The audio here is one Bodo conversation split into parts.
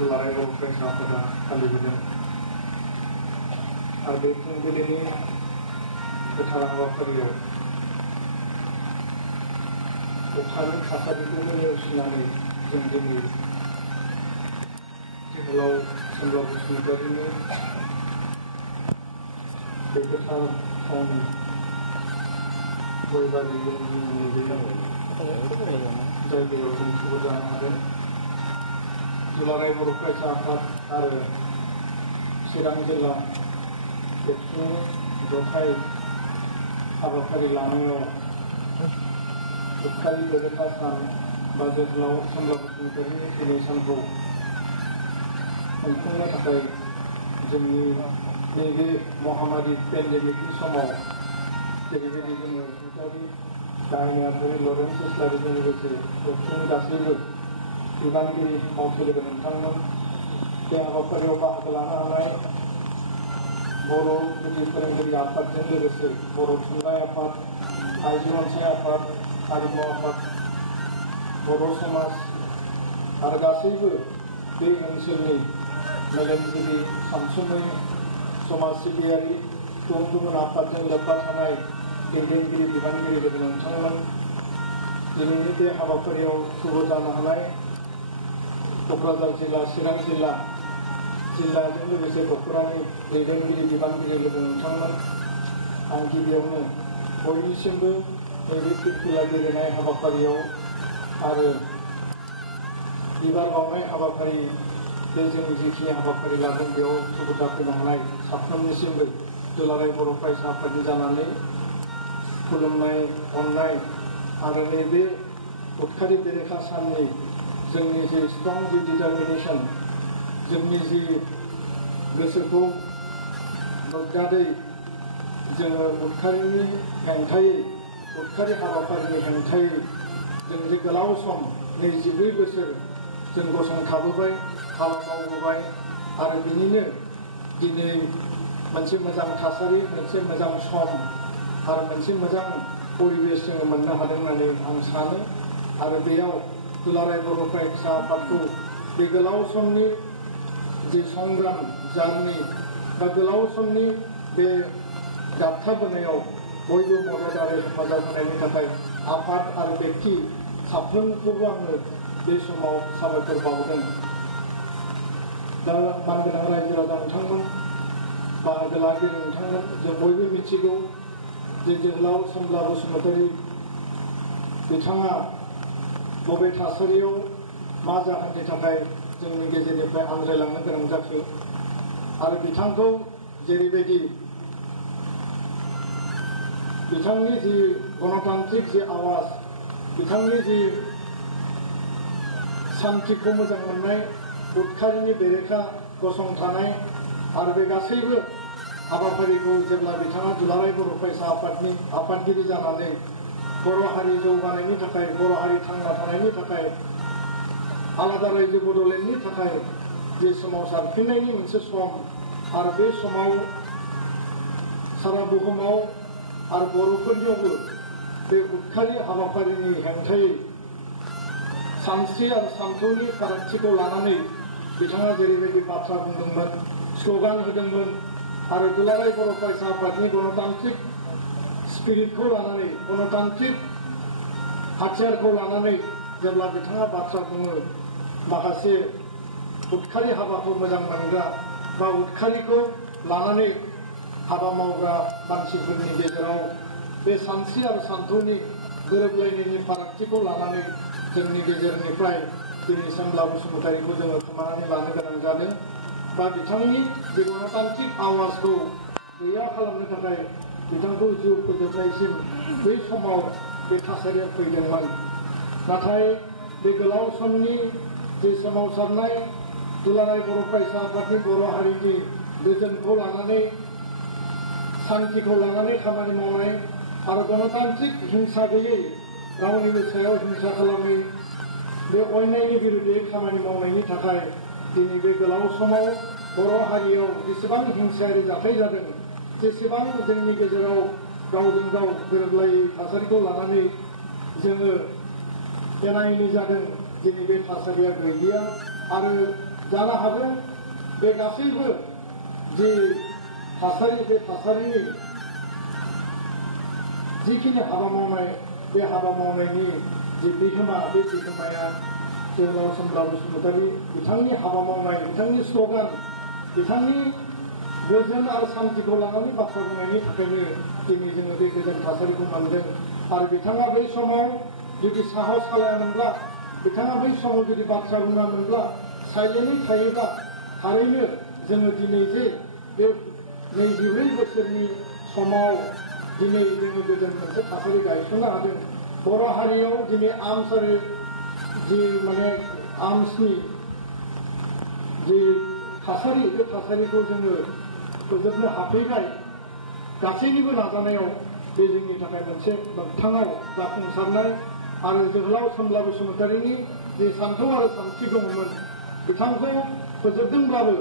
दुलाराय बर' फरायसा आफादा फालिबोदों आरो बे फुंबिलिनि गोथार हाबाफारियाव अखानि थासारिखौबो नेवसिनानै जों दिनै जोहोलाव सोमब्ला बसुमतारिनि बे गोथार थावनि गयबारियाव जोंनि बे जायगायाव जों थुबुर जानो हादों। दुलाराय बर' फरायसा आफाद आरो चिरां जिल्ला एबसुनि जथाय हाबाफारि लानायाव उदखारि बेरेखा सान बा जोहोलाव सोमब्ला बसुमतारिनि दिनै सानखौ खुंफुंनो थाखाय जोंनि नैबे महामारी पेन्डेमिकनि समाव जेरैबायदि जोङो बसुमतारि दाहाय नेहाथारि लरेन्स इस्लारिजों लोगोसे एबसुनि गासैबो बिबानगिरि मावथिलोगो नोंथांमोन बे हाबाफारियाव बाहागो लानो हानाय बर' गुदि फोरोंगिरि आफादजों लोगोसे बर' थुनलाइ आफाद, आइजो अनसाय आफाद, हारिमु आफाद, बर' समाज आरो गासैबो बे ओनसोलनि मेलेमजिबि सानसुमै समाज सिबियारि गुबुन गुबुन आफादजों लोब्बा थानाय दैदेनगिरि बिबानगिरि लोगो नोंथांमोन दिनैनि बे हाबाफारियाव थुबुर जानो हानाय क'क्राझार जिल्ला, चिरां जिल्लाजों लोगोसे दख'रानि दैदेनगिरि बिबानगिरि लोगो नोंथांमोन आं गिबियावनो बयनिसिमबो नैबे फिरफिला गेलेनाय हाबाफारियाव आरो बिबार बावनाय हाबाफारि बे जों जिखिनि हाबाफारि लादों बेयाव थुबुर जाफैनो हानाय साफ्रोमनिसिमबो दुलाराय बर' फरायसा आफादनि जानानै खुलुमनाय, अननाय आरो नैबे उदखारि बेरेखा साननि जोंनि जि स्ट्रं जि डिटारमिनेसन जोंनि जि गोसोखौ गोग्गादै जोङो उदखारिनि हेंथायै उदखारि हाबाफारिनि हेंथायै जों जे गोलाव सम 22 बोसोर जों गसंथाबोबाय हाबा मावबोबाय आरो बिनिनो दिनै मोनसे मोजां थासारि, मोनसे मोजां सम आरो मोनसे मोजां परिबेस जोङो मोननो हादों होननानै आं सानो आरो बेयाव दुलाराय बर' फरायसा आफादखौ बे गोलाव समनि जे संग्राम जारनि बा गोलाव समनि बे गाबथाबोनायाव बयबो मदद आरो हेफाजाब होनायनि थाखाय आफाद आरो बेक्ति साफ्रोमखौबो आङो बे समाव साबायखर बावदों। दा मानगोनां रायजो राजा नोंथांमोन, बाहागो लागिरि नोंथांमोन, जों बयबो मिथिगौ जे जोहोलाव सोमब्ला बसुमतारि बिथाङा बबे थासारियाव मा जाहोननि थाखाय जोंनि गेजेरनिफ्राय आनज्रायलांनो गोनां जाखो आरो बिथांखौ जेरैबायदि बिथांनि जि गणतान्त्रिक जि आवाज, बिथांनि जि सान्थिखौ मोजां मोननाय, उदखारिनि बेरेखा गसंथानाय आरो बे गासैबो हाबाफारिखौ जेब्ला बिथाङा दुलाराय बर' फरायसा आफादनि आफादगिरि जानानै बर' हारि जौगानायनि थाखाय, बर' हारि थांना थानायनि थाखाय, आलादा रायजो बड'लेण्डनि थाखाय जे सोमावसारफिननायनि मोनसे सम आरो बे समाव सारा बुहुमाव आरो बर'फोरनियावबो बे उदखारि हाबाफारिनि हेंथायै सानस्रि आरो सानथौनि फारागथिखौ लानानै बिथाङा जेरैबायदि बाथ्रा बुंदोंमोन, स्ल'गान होदोंमोन आरो दुलाराय बर' फरायसा आफादनि गणतान्त्रिक स्पिरिटखौ लानानै, गणतान्त्रिक हाथियारखौ लानानै जेब्ला बिथाङा बाथ्रा बुङो, माखासे उदखारि हाबाखौ मोजां मोनग्रा बा उदखारिखौ लानानै हाबा मावग्रा मानसिफोरनि गेजेराव बे सानस्रि आरो सानथौनि गोरोबलायनायनि फारागथिखौ लानानै जोंनि गेजेरनिफ्राय दिनै सोमब्ला बसुमतारिखौ जोङो खोमानानै लानो गोनां जादों बा बिथांनि जे गणतान्त्रिक आवाजखौ गैया खालामनो थाखाय बिथांखौ जिउ फोजोबनायसिम बै समाव बे थासारिया फैदोंमोन। नाथाय बे गोलाव समनि जे सोमावसारनाय दुलाराय बर' फरायसा आफादनि बर' हारिनि गोजोनखौ लानानै, शान्तिखौ लानानै खामानि मावनाय आरो गणतान्त्रिक हिंसा गैयै, रावनिबो सायाव हिंसा खालामै बे अन्यायनि बिरुद्धै खामानि मावनायनि थाखाय दिनै बे गोलाव समाव बर' हारियाव जेसेबां हिंसायारि जाथाय जादों, जेसेबां जोंनि गेजेराव गावजों गाव गोरोबलायै थासारिखौ लानानै जोङो एना एनि जादों, दिनै बे थासारिया गैलिया आरो जानो हागौ बे गासैबो जि थासारि बे थासारिनि जिखिनि हाबा मावनाय बे हाबा मावनायनि जि बिहोमा बे बिहोमाया जोहोलाव सोमदोन बसुमतारी बिथांनि हाबा मावनाय बिथांनि स्ल'गान बिथांनि गोजोन आरो शान्तिखौ लानानै बाथ्रा बुंनायनि थाखायनो दिनै जोङो बे गोजोन थासारिखौ मोनदों आरो बिथाङा बै समाव जुदि साहस खालायामोनब्ला बिथाङा बै समाव जुदि बाथ्रा बुङामोनब्ला साइलेन्टै थायोब्ला थारैनो जोङो दिनै जे बे 24 बोसोरनि समाव दिनै जोङो गोजोन मोनसे थासारि गायसननो हादों बर' हारियाव दिनै आर्म्स आरो जि माने आर्म्सनि जि थासारि बे थासारिखौ जोङो फोजोबनो हाफैबाय गासैनिबो नाजानायाव बे जोंनि थाखाय मोनसे मोगथाङाव जाफुंसारनाय आरो जोहोलाव सोमदोन बसुमतारीनि जे सान्थौ आरो सानस्रि दङमोन बिथांखौ फोजोबदोंब्लाबो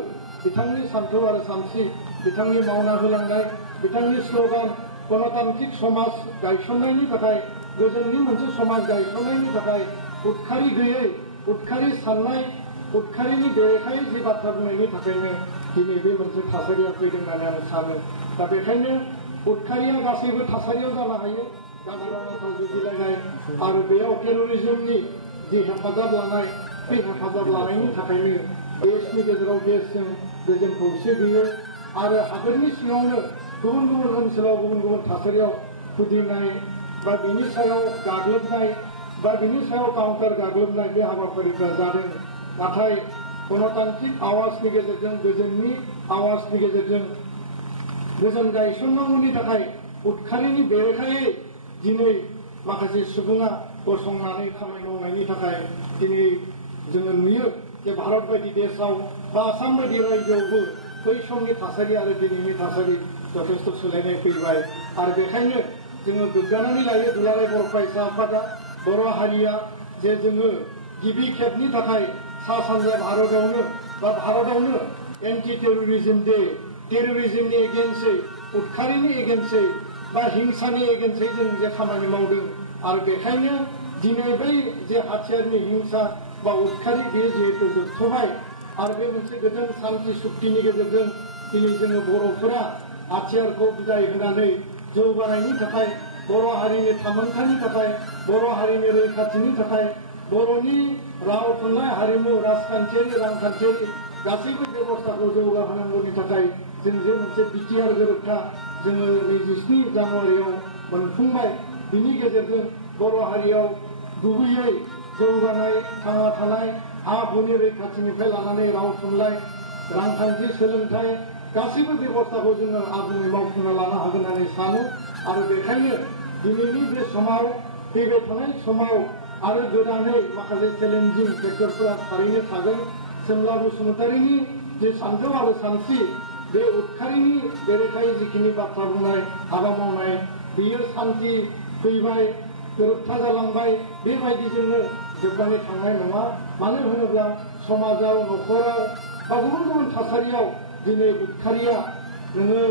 बिथांनि सान्थौ आरो सानस्रि बिथांनि मावना होलांनाय बिथांनि स्ल'गान गणतान्त्रिक समाज गायसननायनि थाखाय गोजोननि मोनसे समाज गायसननायनि थाखाय उदखारि गैयै उदखारि साननाय उदखारिनि बेरेखायै जि बाथ्रा बुंनायनि थाखायनो दिनै बे मोनसे थासारिया फैदों होननानै आं सानो दा बेखायनो उदखारिया गासैबो थासारियाव जानो हायो गावजों जुजिलायनाय आरो बेयाव टेररिज्मनि जि हेफाजाब लानाय बे हेफाजाब लानायनि थाखायनो देशनि गेजेराव देशजों गोजोन खौसे गैयै आरो हादोरनि सिङावनो गुबुन गुबुन ओनसोलाव गुबुन गुबुन थासारियाव खुदिनाय बा बिनि सायाव गाग्लोबनाय बा बिनि सायाव काउन्टार गाग्लोबनाय बे हाबाफारिफ्रा जादों नाथाय गणतान्त्रिक आवाजनि गेजेरजों गोजोननि आवाजनि गेजेरजों गोजोन गायसननांगौनि थाखाय उदखारिनि बेरेखायै दिनै माखासे सुबुङा गसंनानै खामानि मावनायनि थाखाय दिनै जोङो नुयो जे भारत बायदि देशआव बा आसाम बायदि रायजोआवबो बै समनि थासारि आरो दिनैनि थासारि जथेस्थ' सोलायनाय फैबाय आरो बेखायनो जोङो गोग्गानानै लायो दुलाराय बर' फरायसा आफादा बर' हारिया जे जोङो गिबि खेबनि थाखाय सा सानजा भारतआवनो एन्टि टेररिज्म डे टेररिज्मनि एगेन्स्टै उदखारिनि एगेन्स्टै बा हिंसानि एगेन्स्टै जों जे खामानि मावदों आरो बेखायनो दिनै बै जे हाथियारनि हिंसा बा उदखारि बेयो जिहेतु जोबथ'बाय आरो बे मोनसे गोजोन शान्ति सुक्तिनि गेजेरजों दिनै जोङो बर'फोरा हाथियारखौ बिदाय होनानै जौगानायनि थाखाय बर' हारिनि थामोन्थानि थाखाय बर' हारिनि रैखाथिनि थाखाय बर'नि राव थुनलाइ हारिमु राजखान्थियारि रांखान्थियारि गासैबो बेबस्थाखौ जौगाहोनांगौनि थाखाय जों जे मोनसे बिटिआर गोरोबथा जोङो 27 जानुवारियाव मोनफुंबाय बिनि गेजेरजों बर' हारियाव गुबैयै जौगानाय थांना थानाय हा हुनि रैखाथिनिफ्राय लानानै राव थुनलाइ रांखान्थि सोलोंथाइ गासैबो बेबस्थाखौ जोङो आबुङै मावफुंना लानो हागोन होननानै सानो आरो बेखायनो दिनैनि बे समाव फैबाय थानाय समाव आरो गोदानै माखासे चेलेन्जिं फेक्टरफोरा थारैनो थागोन सोमदोन बसुमतारीनि जे सान्थौ आरो सानस्रि बे उदखारिनि बेरेखायै जिखिनि बाथ्रा बुंनाय हाबा मावनाय बेयो शान्ति फैबाय गोरोबथा जालांबाय बेबायदिजोंनो जोबनानै थांनाय नङा मानो होनोब्ला समाजाव न'खराव बा गुबुन गुबुन थासारियाव दिनै उदखारिया नोङो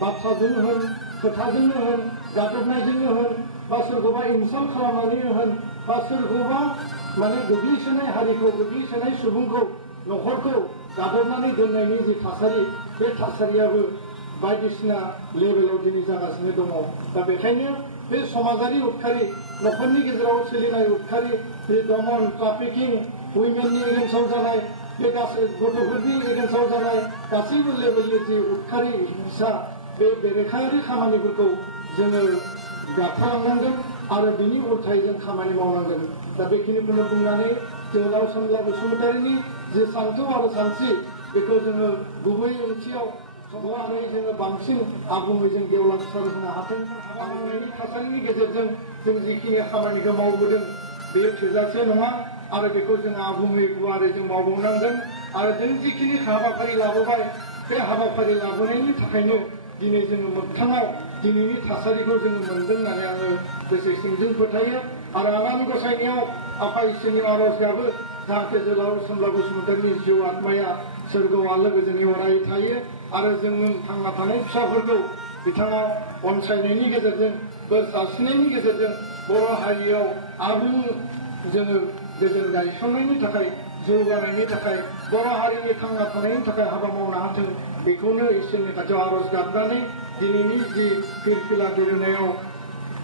बाथ्राजों होन खोथाजोंनो होन गादबनायजोंनो होन बा सोरखौबा इनसाल्ट खालामनानै होन बा सोरखौबा माने गोग्लैसोनाय हारिखौ गोग्लैसोनाय सुबुंखौ न'खरखौ गादबनानै दोननायनि जि थासारि बे थासारियाबो बायदिसिना लेभेलाव दिनै जागासिनो दङ दा बेखायनो बे समाजारि उदखारि न'खरनि गेजेराव सोलिनाय उदखारि बे दमन ट्राफिकिं उइमेननि एगेन्स्टआव जानाय बे गासै गथ'फोरनि एगेन्स्टआव जानाय गासैबो लेभेलनि जि उदखारि हिंसा बे बेरेखायारि खामानिफोरखौ जोङो गाबथालांनांगोन आरो बिनि उल्थायै जों खामानि मावनांगोन दा बेखिनिखौनो बुंनानै जोहोलाव सोमदोन बसुमतारीनि जे सान्थौ आरो सानस्रि बेखौ जोङो गुबै ओंथियाव संनानै जोङो बांसिन आबुङै जों गेवलांसार होनो हाथों आबुंनि थासारिनि गेजेरजों जों जिखिनि खामानिखौ मावबोदों बेयो थोजासे नङा आरो बेखौ जों आबुङै गुवारै जों मावबावनांगोन आरो जों जिखिनि हाबाफारि लाबोबाय बे हाबाफारि लाबोनायनि थाखायनो दिनै जोङो मोगथाङाव दिनैनि थासारिखौ जोङो मोनदों होननानै आङो गोसो सिंजों फोथायो आरो आनान गसाइनियाव आफा इसोरनि आर'जआबो जाहाथे जोहोलाव सोमदोन बसुमतारीनि जिउ आत्माया सोरगोआव आलो गोजोनै अराय थायो आरो जों थांना थानाय फिसाफोरखौ बिथाङा अनसायनायनि गेजेरजों बोर सारस्रिनायनि गेजेरजों बर' हारियाव आबुं जोङो गोजोन गायसननायनि थाखाय जौगानायनि थाखाय बर' हारिनि थांना थानायनि थाखाय हाबा मावनो हाथों बेखौनो इसोरनि खाथियाव आरज गाबनानै दिनैनि जि फिरफिला गेलेनायाव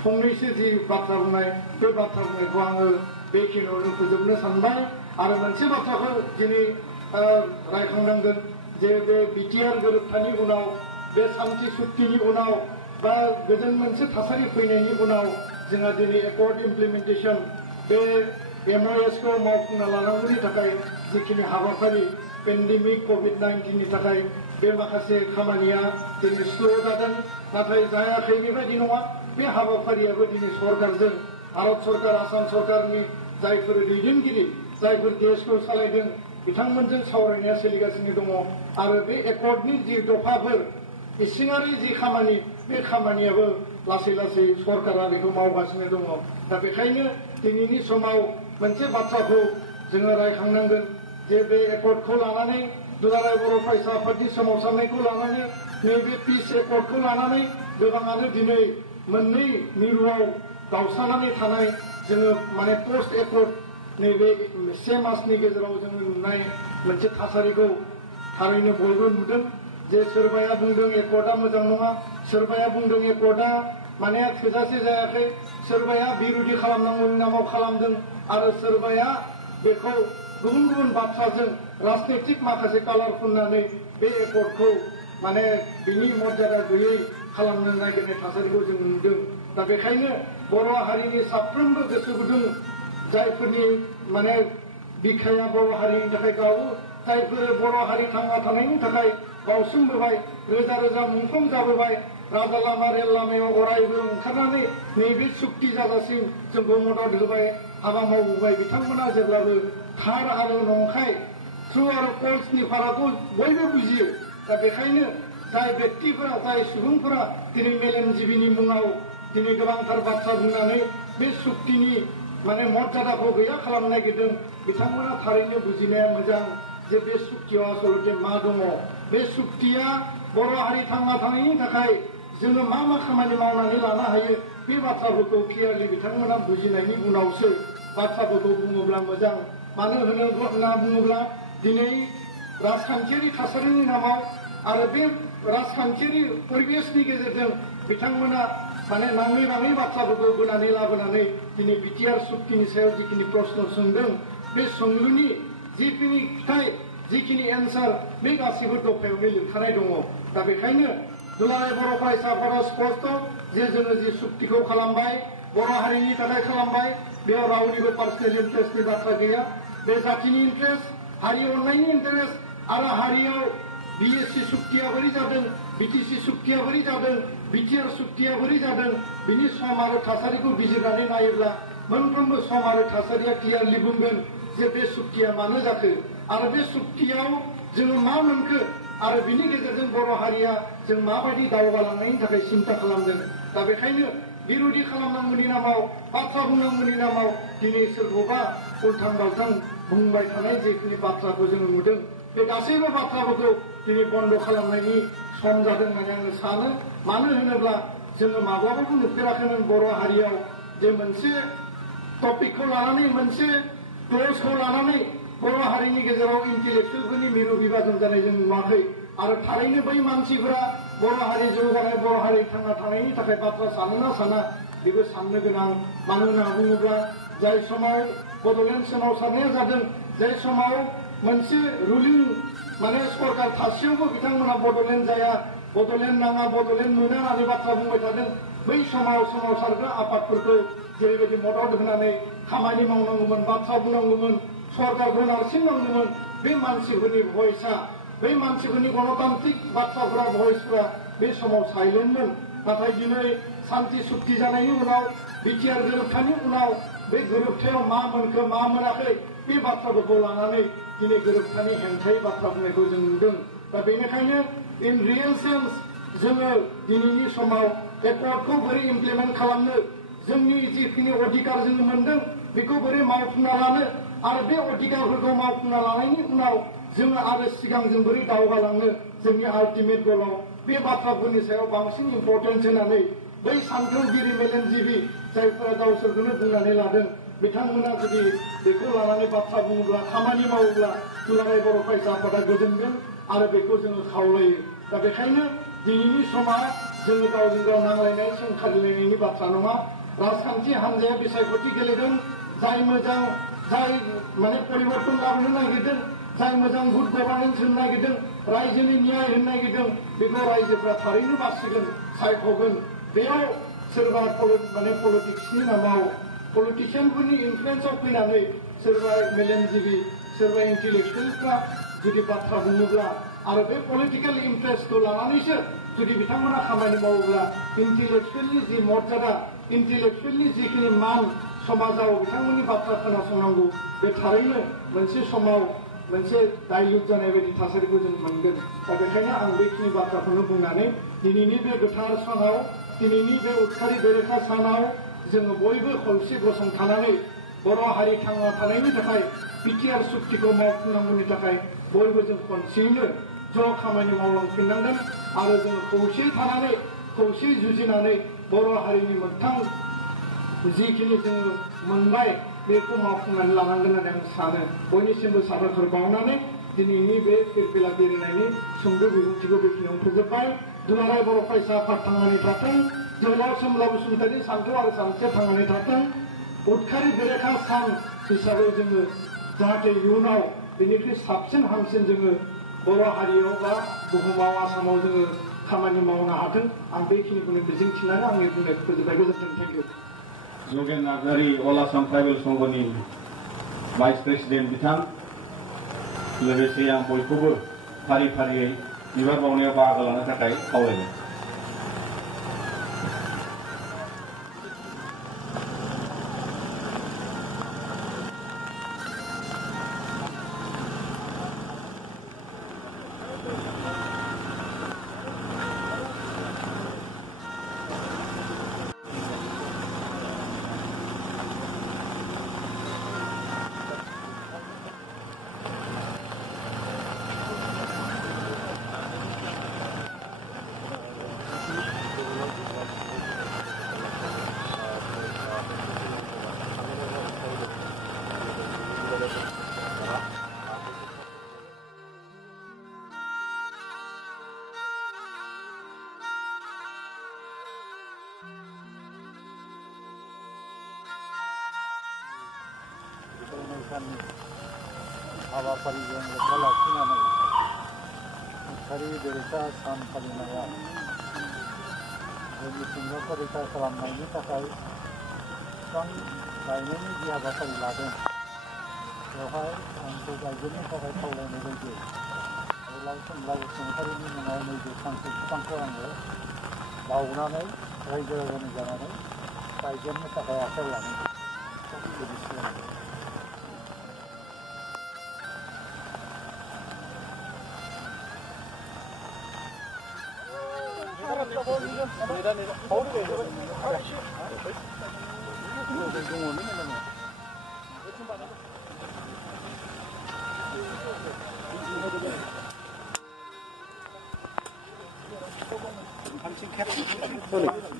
फंनैसो जि बाथ्रा बुंनाय बे बाथ्रा बुंनायखौ आङो बेखिनियावनो फोजोबनो सानबाय आरो मोनसे बाथ्राखौ दिनै रायखांनांगोन जे बे बिटिआर गोरोबथानि उनाव बे सान्थि सुक्तिनि उनाव बा गोजोन मोनसे थासारि फैनायनि उनाव जोंहा दिनै एकर्ड इमप्लिमेन्टेसन बे MOS खौ मावफुंना लानांगौनि थाखाय जिखिनि हाबाफारि पेन्डेमिक COVID-19 नि थाखाय बे माखासे खामानिया दिनै स्ल' जादों नाथाय जायाखै बेबायदि नङा बे हाबाफारियाबो दिनै सरकारजों भारत सरकार आसाम सरकारनि जायफोर दैदेनगिरि जायफोर देशखौ सालायदों बिथांमोनजों सावरायनाया सोलिगासिनो दङ आरो बे एकर्डनि जि दफाफोर इसिङारि जि खामानि बे खामानियाबो लासै लासै सरकारा बेखौ मावगासिनो दङ दा बेखायनो दिनैनि समाव मोनसे बाथ्राखौ जोङो रायखांनांगोन जे बे एकर्डखौ लानानै दुलाराय बर' फरायसा आफादनि सोमावसारनायखौ लानानै नैबे पिस एकर्डखौ लानानै गोबाङानो दिनै मोननै मिरुआव गावस्रानानै थानाय जोङो माने पोस्ट एकर्ड नैबे से मासनि गेजेराव जोङो नुनाय मोनसे थासारिखौ थारैनो बयबो नुदों जे सोरबाया बुंदों एकर्डआ मोजां नङा सोरबाया बुंदों एकर्डआ माने थोजासे जायाखै सोरबाया बिरोधि खालामनांगौनि नामाव खालामदों आरो सोरबाया बेखौ गुबुन गुबुन बाथ्राजों राजनैतिक माखासे कालार फुननानै बे एकर्डखौ माने बिनि मर्यादा गैयै खालामनो नागिरनाय थासारिखौ जों नुदों दा बेखायनो बर' हारिनि साफ्रोमबो गोसो गुदुं जायफोरनि माने बिखाया बर' हारिनि थाखाय गावो जायफोर बर' हारि थांना थानायनि थाखाय बावसोमबोबाय रोजा रोजा मुंख्लं जाबोबाय राजा लामा रेल लामायाव अरायबो ओंखारनानै नैबे सुक्ति जाजासिम जोंखौ मदद होबाय हाबा मावबोबाय बिथांमोना जेब्लाबो थार आरो नंखाय ट्रु आरो फल्सनि फारागखौ बयबो बुजियो दा बेखायनो जाय व्यक्तिफोरा जाय सुबुंफोरा दिनै मेलेमजिबिनि मुङाव दिनै गोबांथार बाथ्रा बुंनानै बे सुक्तिनि माने मर्यादाखौ गैया खालामनो नागिरदों बिथांमोना थारैनो बुजिनाया मोजां जे बे सुक्तियाव आसलते मा दङ बे सुक्तिया बर' हारि थांना थानायनि थाखाय जोङो मा मा खामानि मावनानै लानो हायो बे बाथ्राफोरखौ क्लियारलि बिथांमोना बुजिनायनि उनावसो बाथ्राफोरखौ बुङोब्ला मोजां मानो होनना बुङोब्ला दिनै राजखान्थियारि थासारिनि नामाव आरो बे राजखान्थियारि परिबेसनि गेजेरजों बिथांमोना माने नाङै नाङै बाथ्राफोरखौ बोनानै लाबोनानै दिनै बिटिआर सुक्तिनि सायाव जिखिनि प्रश्न सोंदों बे सोंलुनि जिखिनि फिथाइ जिखिनि एन्सार बे गासैबो दफायावनो लिरखानाय दङ दा बेखायनो दुलाराय बर' फरायसा आफादा स्पष्ट जे जोङो जि सुक्तिखौ खालामबाय बर' हारिनि थाखाय खालामबाय बेयाव रावनिबो पार्सनेल इन्टारेस्टनि बाथ्रा गैया बे जातिनि इन्टारेस्ट हारि अननायनि इन्टारेस्ट आरो हारियाव BSc सुक्तिया बोरै जादों BTC सुक्तिया बोरै जादों बिटिआर सुक्तिया बोरै जादों बिनि सम आरो थासारिखौ बिजिरनानै नायोब्ला मोनफ्रोमबो सम आरो थासारिया क्लियारलि बुंगोन जे बे सुक्तिया मानो जाखो आरो बे सुक्तियाव जोङो मा मोनखो आरो बिनि गेजेरजों बर' हारिया जों माबायदि दावगालांनायनि थाखाय सिन्था खालामदों दा बेखायनो बिरोधि खालामनांगौनि नामाव बाथ्रा बुंनांगौनि नामाव दिनै सोरखौबा उल्थां बाल्थां बुंबाय थानाय जेखिनि बाथ्राखौ जोङो नुदों बे गासैबो बाथ्राफोरखौ दिनै बन्द खालामनायनि सम जादों होननानै आङो सानो मानो होनोब्ला जोङो माब्लाबाबो नुफेराखैमोन बर' हारियाव जे मोनसे टपिकखौ लानानै मोनसे क्लजखौ लानानै बर' हारिनि गेजेराव इन्टेलेक्सुवेलफोरनि मिरु बिभाजन जानाय जों नुवाखै आरो थारैनो बै मानसिफोरा बर' हारि जौगानाय बर' हारि थांना थानायनि थाखाय बाथ्रा सानोना साना बेबो साननो गोनां मानो होनना बुङोब्ला जाय समाव बड'लेण्ड सोमावसारनाया जादों जाय समाव मोनसे रुलिं माने सरकार थासेयावबो बिथांमोना बड'लेण्ड जाया बड'लेण्ड नाङा बड'लेण्ड मोना होननानै बाथ्रा बुंबाय थादों बै समाव सोमावसारग्रा आफादफोरखौ जेरैबायदि मदद होनानै खामानि मावनांगौमोन बाथ्रा बुंनांगौमोन सरकारखौ नारसिननांगौमोन बे मानसिफोरनि भइसआ बै मानसिफोरनि गणतान्त्रिक बाथ्राफोरा भइसफोरा बे समाव साइलेन्टमोन नाथाय दिनै सान्थि सुक्ति जानायनि उनाव बिटिआर गोरोबथानि उनाव बे गोरोबथायाव मा मोनखो मा मोनाखै बे बाथ्राफोरखौ लानानै दिनै गोरोबथानि हेंथायै बाथ्रा बुंनायखौ जों नुदों दा बेनिखायनो इन रियेल सेन्स जोङो दिनैनि समाव एकर्डखौ बोरै इमप्लिमेन्ट खालामनो जोंनि जिखिनि अधिकार जोङो मोनदों बेखौ बोरै मावफुंना लानो आरो बे अधिकारफोरखौ मावफुंना लानायनि उनाव जोङो आरो सिगां जों बोरै दावगालांनो जोंनि आल्टिमेट गलाव बे बाथ्राफोरनि सायाव बांसिन इम्पर्टेन्स होनानै बै सानथौगिरि मेलेमजिबि जायफोरा गावसोरखौनो बुंनानै लादों बिथांमोना जुदि बेखौ लानानै बाथ्रा बुङोब्ला खामानि मावोब्ला दुलाराय बर' फरायसा आफादा गोजोनगोन आरो बेखौ जोङो खावलायो। दा बेखायनो दिनैनि समा जोङो गावजों गाव नांलायनाय सोंखारिलायनायनि बाथ्रा नङा। राजखान्थि हान्जाया बिसायख'थि गेलेदों, जाय मोजां जाय माने परिबर्तन लाबोनो नागिरदों, जाय मोजां गुड गभार्नेन्स होनो नागिरदों, रायजोनि न्याय होनो नागिरदों, बेखौ रायजोफ्रा थारैनो बासिगोन, सायख'गोन। बेयाव सोरबा माने पलिटिक्सनि नामाव पलिटिशियानफोरनि इनफ्लुयेन्सआव फैनानै सोरबा मेलेमजिबि सोरबा इन्टेलेक्सुयेलफ्रा जुदि बाथ्रा बुङोब्ला आरो बे पलिटिकेल इन्टारेस्टखौ लानानैसो जुदि बिथांमोना खामानि मावोब्ला इन्टेलेक्सुयेलनि जि मर्यादा, इन्टेलेक्सुयेलनि जिखिनि मान समाजाव बिथांमोननि बाथ्रा खोनासंनांगौ, बे थारैनो मोनसे समाव मोनसे डाइल्युट जानाय बायदि थासारिखौ जों मोनगोन। दा बेखायनो आं बेखिनि बाथ्राखौनो बुंनानै दिनैनि बे गोथार सानाव, दिनैनि बे उदखारि बेरेखा सानाव जोङो बयबो खौसे गसंथानानै बर' हारि थांना थानायनि थाखाय बिटिआर सुक्तिखौ मावफुंनांगौनि थाखाय बयबो जों खनसेयैनो ज' खामानि मावलांफिननांगोन आरो जोङो खौसेयै थानानै खौसेयै जुजिनानै बर' हारिनि मोगथां जिखिनि जोङो मोनबाय बेखौ मावफुंनानै लानांगोन होननानै आं सानो। बयनिसिमबो साबायखर बावनानै दिनैनि बे फिरफिला बेरायनायनि सुंद' बिबुंथिखौ बेखिनियावनो फोजोबबाय। दुलाराय बर' फरायसा आफाद थांनानै थाथों, जोहोलाव सोमब्ला बसुमतारिनि सान्थौ आरो सानस्रिया थांनानै थाथों। उदखारि बेरेखा सान हिसाबै जोङो जाहाथे इयुनाव बेनिख्रुइ साबसिन हामसिन जोङो बर' हारियाव बा बुहुमाव आसामाव जोङो खामानि मावनो हाथों। आं बेखिनिखौनो मिजिंथिनानै आंनि बुंनायखौ फोजोबबाय। गोजोन्थों। Thank you. Jagen Narzary all Assam tribal संघनि भाइस प्रेसिडेन्ट बिथां, लोगोसे आं बयखौबो फारि फारियै बिबार बावनायाव बाहागो लानो थाखाय खावलायबाय। हाबाफारिजों लोब्बा लाखिनानै उदखारि बेरेखा सान फालिनायाव मिथिंगाखौ रैखा खालामनायनि थाखाय बिफां गायनायनि जि हाबाफारि लादों, बेवहाय आंखौ गायजेननो थाखाय खावलायनाय बायदि जोहोलाव सोमब्ला बसुमतारिनि मुङाव नैबे फांसे बिफांखौ आङो बावनानै रायजो राजानि जानानै गायजेननो थाखाय आखायाव लानाय Sorry.